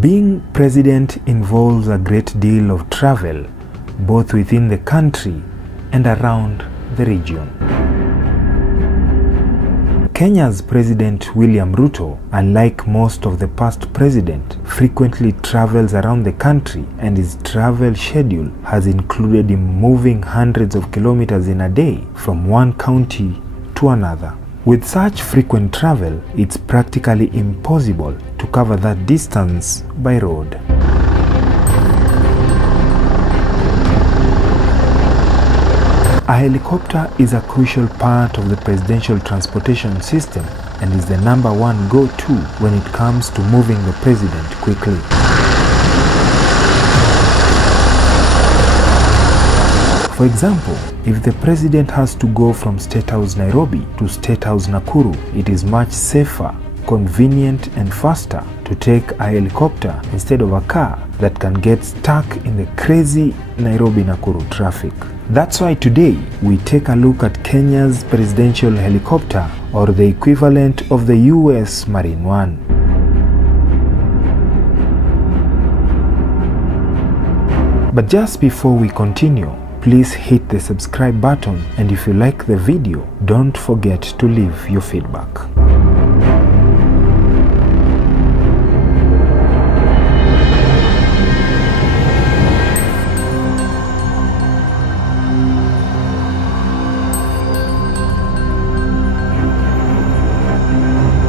Being president involves a great deal of travel, both within the country and around the region. Kenya's President William Ruto, unlike most of the past presidents, frequently travels around the country, and his travel schedule has included him moving hundreds of kilometers in a day from one county to another. With such frequent travel, it's practically impossible to cover that distance by road. A helicopter is a crucial part of the presidential transportation system and is the #1 go-to when it comes to moving the president quickly. For example, if the president has to go from State House Nairobi to State House Nakuru, it is much safer, convenient and faster to take a helicopter instead of a car that can get stuck in the crazy Nairobi-Nakuru traffic. That's why today we take a look at Kenya's presidential helicopter, or the equivalent of the US Marine One. But just before we continue, please hit the subscribe button, and if you like the video, don't forget to leave your feedback.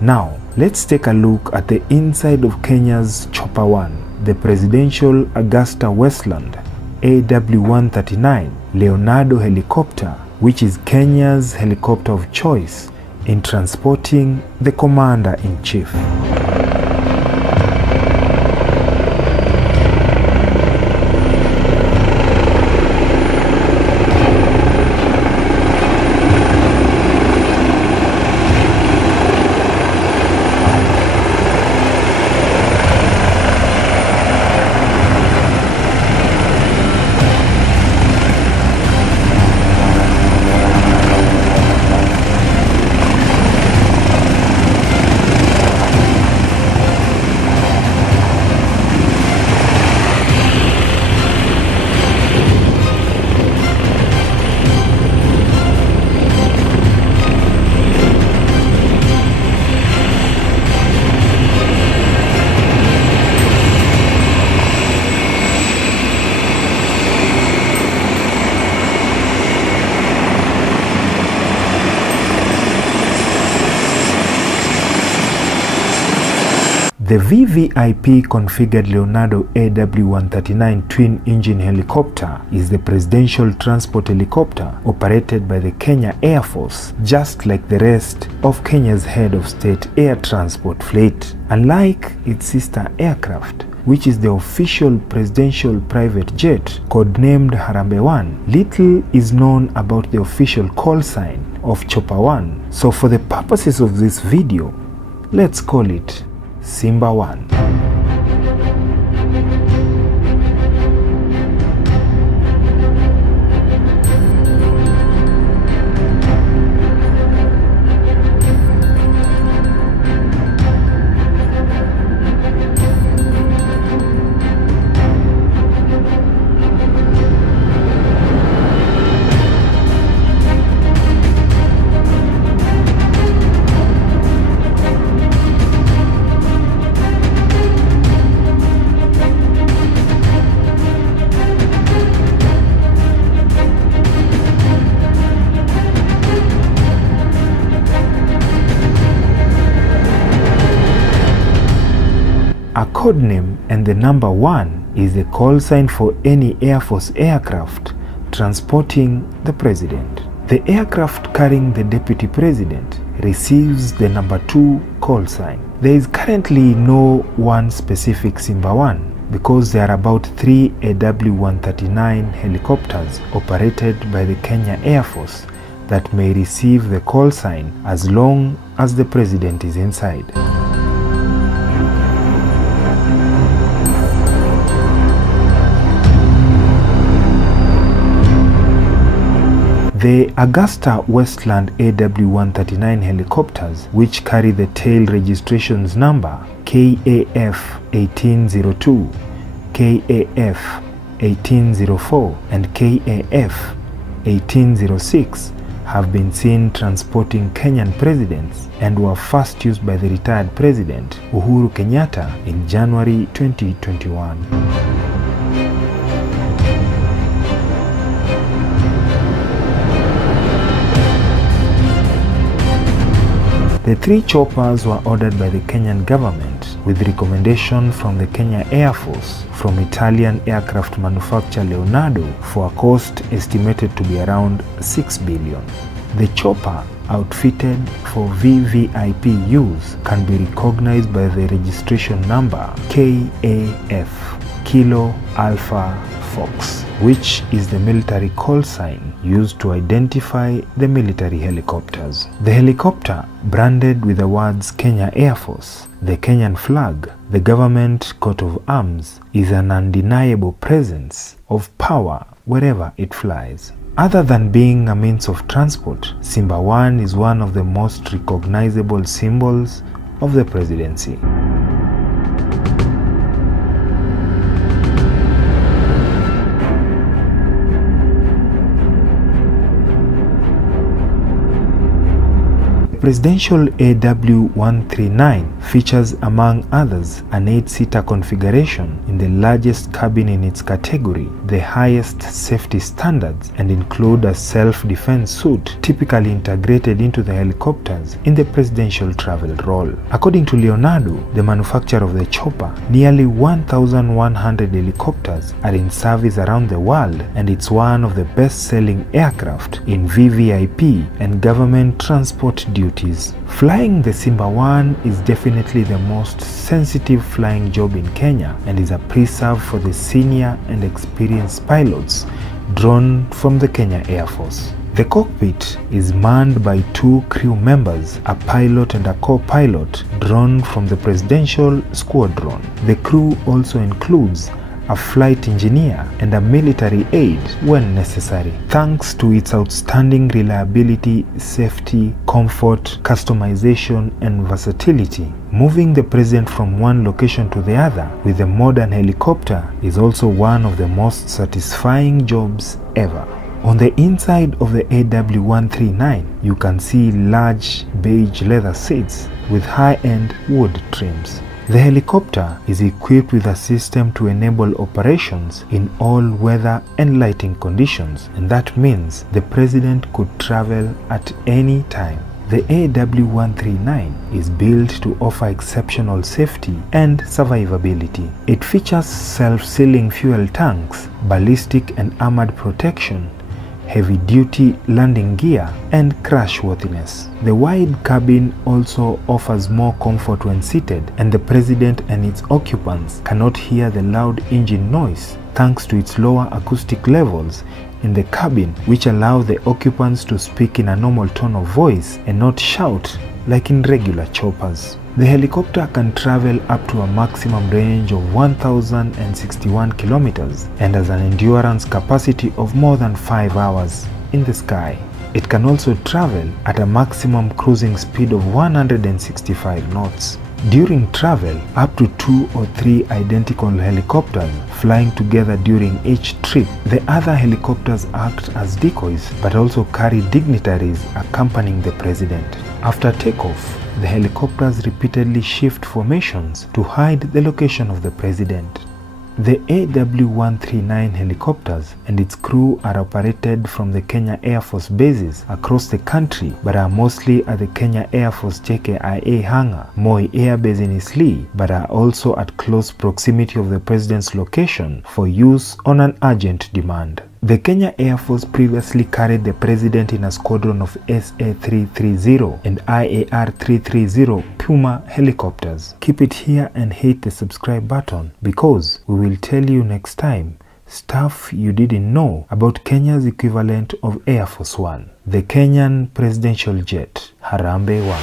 Now, let's take a look at the inside of Kenya's Chopper One, the Presidential Augusta Westland AW139 Leonardo helicopter, which is Kenya's helicopter of choice in transporting the Commander-in-Chief. The VVIP-configured Leonardo AW139 twin-engine helicopter is the presidential transport helicopter operated by the Kenya Air Force, just like the rest of Kenya's head of state air transport fleet. Unlike its sister aircraft, which is the official presidential private jet codenamed Harambee One, little is known about the official call sign of Chopper One. So for the purposes of this video, let's call it Simba One. A codename and the #1 is the call sign for any Air Force aircraft transporting the president. The aircraft carrying the deputy president receives the #2 call sign. There is currently no one specific Simba One because there are about 3 AW139 helicopters operated by the Kenya Air Force that may receive the call sign as long as the president is inside. The Augusta Westland AW139 helicopters, which carry the tail registrations number KAF-1802, KAF-1804 and KAF-1806, have been seen transporting Kenyan presidents and were first used by the retired president Uhuru Kenyatta in January 2021. The three choppers were ordered by the Kenyan government with recommendation from the Kenya Air Force from Italian aircraft manufacturer Leonardo for a cost estimated to be around 6 billion. The chopper, outfitted for VVIP use, can be recognized by the registration number KAF, Kilo Alpha Fox, which is the military call sign used to identify the military helicopters. The helicopter, branded with the words Kenya Air Force, the Kenyan flag, the government coat of arms, is an undeniable presence of power wherever it flies. Other than being a means of transport, Simba 1 is one of the most recognizable symbols of the presidency. Presidential AW139 features, among others, an 8-seater configuration in the largest cabin in its category, the highest safety standards, and include a self-defense suit typically integrated into the helicopters in the presidential travel role. According to Leonardo, the manufacturer of the chopper, nearly 1,100 helicopters are in service around the world, and it's one of the best-selling aircraft in VVIP and government transport duties. Flying the Simba 1 is definitely the most sensitive flying job in Kenya and is a preserve for the senior and experienced pilots drawn from the Kenya Air Force. The cockpit is manned by 2 crew members, a pilot and a co-pilot, drawn from the presidential squadron. The crew also includes a flight engineer and a military aide when necessary. Thanks to its outstanding reliability, safety, comfort, customization, and versatility, moving the president from one location to the other with a modern helicopter is also one of the most satisfying jobs ever. On the inside of the AW139, you can see large beige leather seats with high-end wood trims. The helicopter is equipped with a system to enable operations in all weather and lighting conditions, and that means the president could travel at any time. The AW139 is built to offer exceptional safety and survivability. It features self-sealing fuel tanks, ballistic and armored protection, heavy-duty landing gear, and crashworthiness. The wide cabin also offers more comfort when seated, and the president and its occupants cannot hear the loud engine noise thanks to its lower acoustic levels in the cabin, which allow the occupants to speak in a normal tone of voice and not shout like in regular choppers. The helicopter can travel up to a maximum range of 1,061 kilometers and has an endurance capacity of more than 5 hours in the sky. It can also travel at a maximum cruising speed of 165 knots. During travel, up to 2 or 3 identical helicopters flying together during each trip. The other helicopters act as decoys but also carry dignitaries accompanying the president. After takeoff, the helicopters repeatedly shift formations to hide the location of the president. The AW139 helicopters and its crew are operated from the Kenya Air Force bases across the country, but are mostly at the Kenya Air Force JKIA hangar, Moi Air Base in Eastleigh, but are also at close proximity of the president's location for use on an urgent demand. The Kenya Air Force previously carried the president in a squadron of SA-330 and IAR-330 Puma helicopters. Keep it here and hit the subscribe button, because we will tell you next time stuff you didn't know about Kenya's equivalent of Air Force One, the Kenyan presidential jet, Harambee 1.